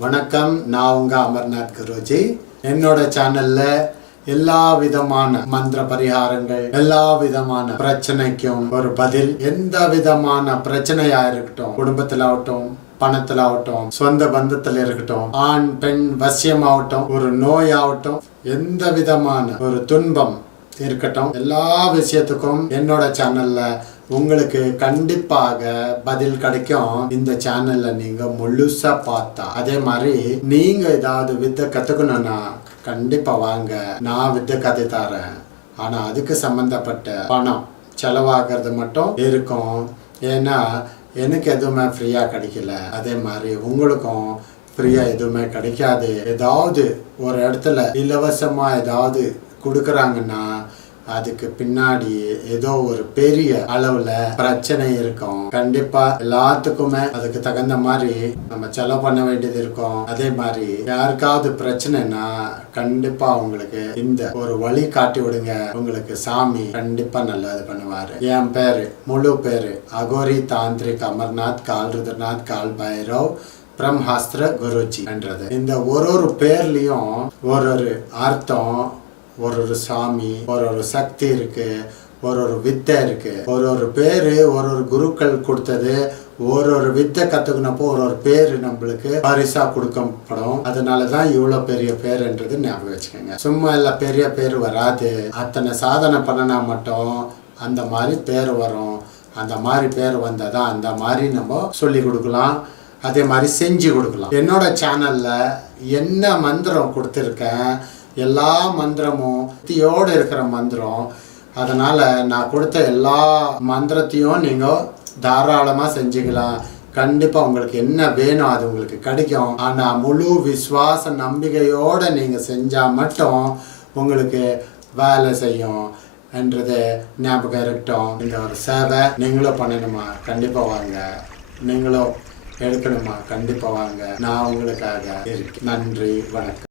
வணக்கம் நான் உங்க அமர்நாத் குருஜி. என்னோட சேனல்ல எல்லா விதமான மந்திர பரிகாரங்கள் எல்லா விதமான பிரச்சனைக்கும் ஒரு பதில் எந்த விதமான பிரச்சனையா இருக்கட்டும் குடும்பத்தில் ஆகட்டும் பணத்தில் ஆகட்டும் சொந்த பந்தத்தில் இருக்கட்டும் ஆண் பெண் வசியமாகட்டும் ஒரு நோய் ஆகட்டும் எந்த விதமான ஒரு துன்பம் இருக்கட்டும். எல்லா விஷயத்துக்கும் என்னோட சேனல்ல உங்களுக்கு கண்டிப்பாக பதில் கிடைக்கும். இந்த சேனல்ல நீங்க முழுசா பார்த்தா. அதே மாதிரி நீங்க ஏதாவது வித்தை கத்துக்கணும்னா கண்டிப்பா வாங்க. நான் வித்தை கதை தரேன். ஆனா அதுக்கு சம்பந்தப்பட்ட பணம் செலவாகிறது மட்டும் இருக்கும். ஏன்னா எனக்கு எதுவுமே ஃப்ரீயா கிடைக்கல. அதே மாதிரி உங்களுக்கும் ஃப்ரீயா எதுவுமே கிடைக்காது. ஏதாவது ஒரு இடத்துல இலவசமா ஏதாவது கொடுக்குறாங்கன்னா அதுக்கு பின்னாடி ஏதோ ஒரு பெரிய அளவுல பிரச்சனை இருக்கும். கண்டிப்பா எல்லாத்துக்குமே அதுக்கு தகுந்த மாதிரி நம்ம செலவு பண்ண வேண்டியது இருக்கும். அதே மாதிரி யாருக்காவது பிரச்சனைனா கண்டிப்பா உங்களுக்கு இந்த ஒரு வழி காட்டி விடுங்க. உங்களுக்கு சாமி கண்டிப்பா நல்லது பண்ணுவாரு. என் பேரு முழு பேரு அகோரி தாந்திரிக் அமர்நாத் கால் ருத்ரநாத் கால் பைரவ் பிரம்ஹாஸ்திர குருஜி என்றது. இந்த ஒரு ஒரு பேர்லயும் ஒரு ஒரு அர்த்தம் ஒரு ஒரு சாமி ஒரு ஒரு சக்தி இருக்கு ஒரு ஒரு வித்தை இருக்கு. ஒரு ஒரு பேரு ஒரு ஒரு குருக்கள் கொடுத்தது ஒரு ஒரு வித்தை கத்துக்கினப்போ ஒரு ஒரு பேரு நம்மளுக்கு பரிசா கொடுக்கப்படும். அதனாலதான் இவ்வளவு பெரிய பேருன்றது ஞாபகம் வச்சுக்கோங்க. சும்மா இல்ல பெரிய பேர் வராது. அத்தனை சாதனை பண்ணனா மட்டும் அந்த மாதிரி பேர் வரும். அந்த மாதிரி பேர் வந்தாதான் அந்த மாதிரி நம்ம சொல்லி கொடுக்கலாம். அதே மாதிரி செஞ்சு கொடுக்கலாம். என்னோட சேனல்ல என்ன மந்திரம் கொடுத்துருக்கேன் எல்லா மந்திரமும் சக்தியோடு இருக்கிற மந்திரம் அதனால் நான் கொடுத்த எல்லா மந்திரத்தையும் நீங்கள் தாராளமாக செஞ்சுக்கலாம். கண்டிப்பாக உங்களுக்கு என்ன வேணும் அது உங்களுக்கு கிடைக்கும். ஆனால் முழு விசுவாச நம்பிக்கையோடு நீங்கள் செஞ்சால் மட்டும் உங்களுக்கு வேலை செய்யும் என்றது ஞாபகம் இருக்கட்டும். இந்த ஒரு சேவை நீங்களும் பண்ணணுமா? கண்டிப்பாக வாங்க. நீங்களும் எடுக்கணுமா? கண்டிப்பாக வாங்க. நான் உங்களுக்காக இருக்கேன். நன்றி வணக்கம்.